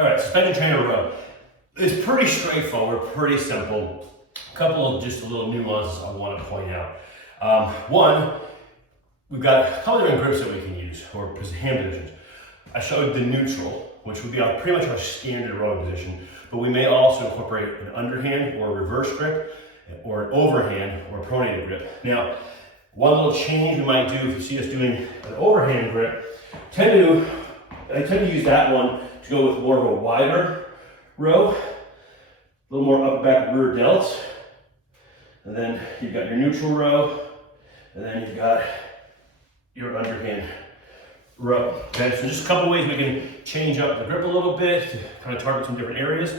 All right, suspension trainer row. It's pretty straightforward, pretty simple. A couple of just a little nuances I want to point out. One, we've got a couple different grips that we can use, or hand positions. I showed the neutral, which would be pretty much our standard rowing position, but we may also incorporate an underhand or a reverse grip, or an overhand or a pronated grip. Now, one little change we might do if you see us doing an overhand grip, I tend to use that one to go with more of a wider row, a little more up, back, rear delts, and then you've got your neutral row, and then you've got your underhand row. Okay, so just a couple ways we can change up the grip a little bit to kind of target some different areas.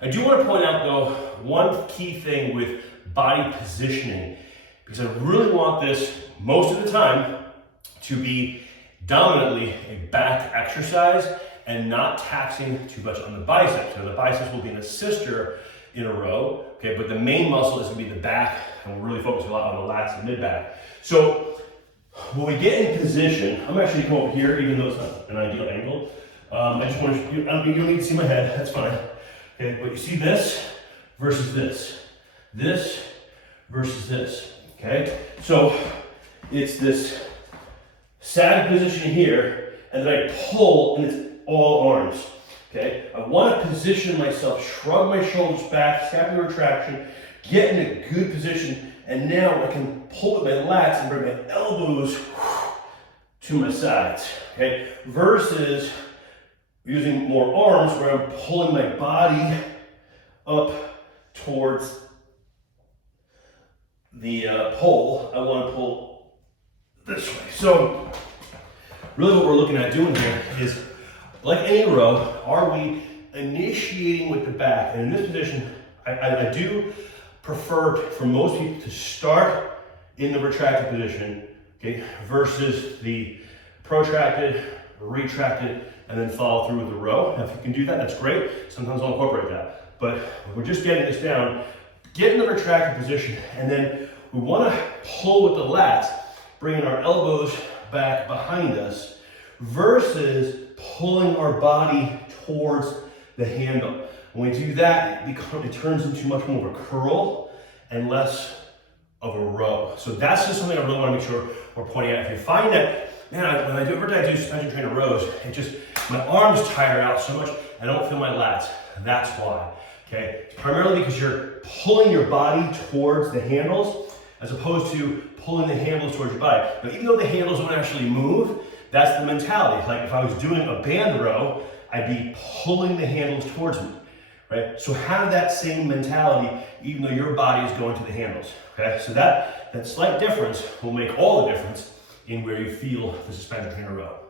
I do want to point out though, one key thing with body positioning, because I really want this most of the time to be dominantly a back exercise and not taxing too much on the biceps. So the biceps will be an assister in a row, okay, but the main muscle is going to be the back, and we're really focusing a lot on the lats and mid-back. So when we get in position, I'm actually going to come over here, even though it's not an ideal angle. I just want to, you don't need to see my head, that's fine. Okay, but you see this versus this versus this, okay? So it's this sag position here, and then I pull, and it's all arms, okay? I want to position myself, shrug my shoulders back, scapular retraction, get in a good position, and now I can pull with my lats and bring my elbows to my sides, okay? Versus using more arms where I'm pulling my body up towards the pole. I want to pull this way. So really what we're looking at doing here is, like any row, are we initiating with the back? And in this position, I do prefer for most people to start in the retracted position, okay, versus the protracted, retracted, and then follow through with the row. Now, if you can do that, that's great. Sometimes I'll incorporate that. But if we're just getting this down, get in the retracted position, and then we want to pull with the lats, bringing our elbows back behind us, versus pulling our body towards the handle. When we do that, it turns into much more of a curl and less of a row. So that's just something I really want to make sure we're pointing out. If you find that, man, when I do suspension trainer rows, my arms tire out so much, I don't feel my lats. That's why, okay? It's primarily because you're pulling your body towards the handles as opposed to pulling the handles towards your body. But even though the handles don't actually move, that's the mentality. Like if I was doing a band row, I'd be pulling the handles towards me, right? So have that same mentality even though your body is going to the handles, okay? So that slight difference will make all the difference in where you feel the suspension trainer row.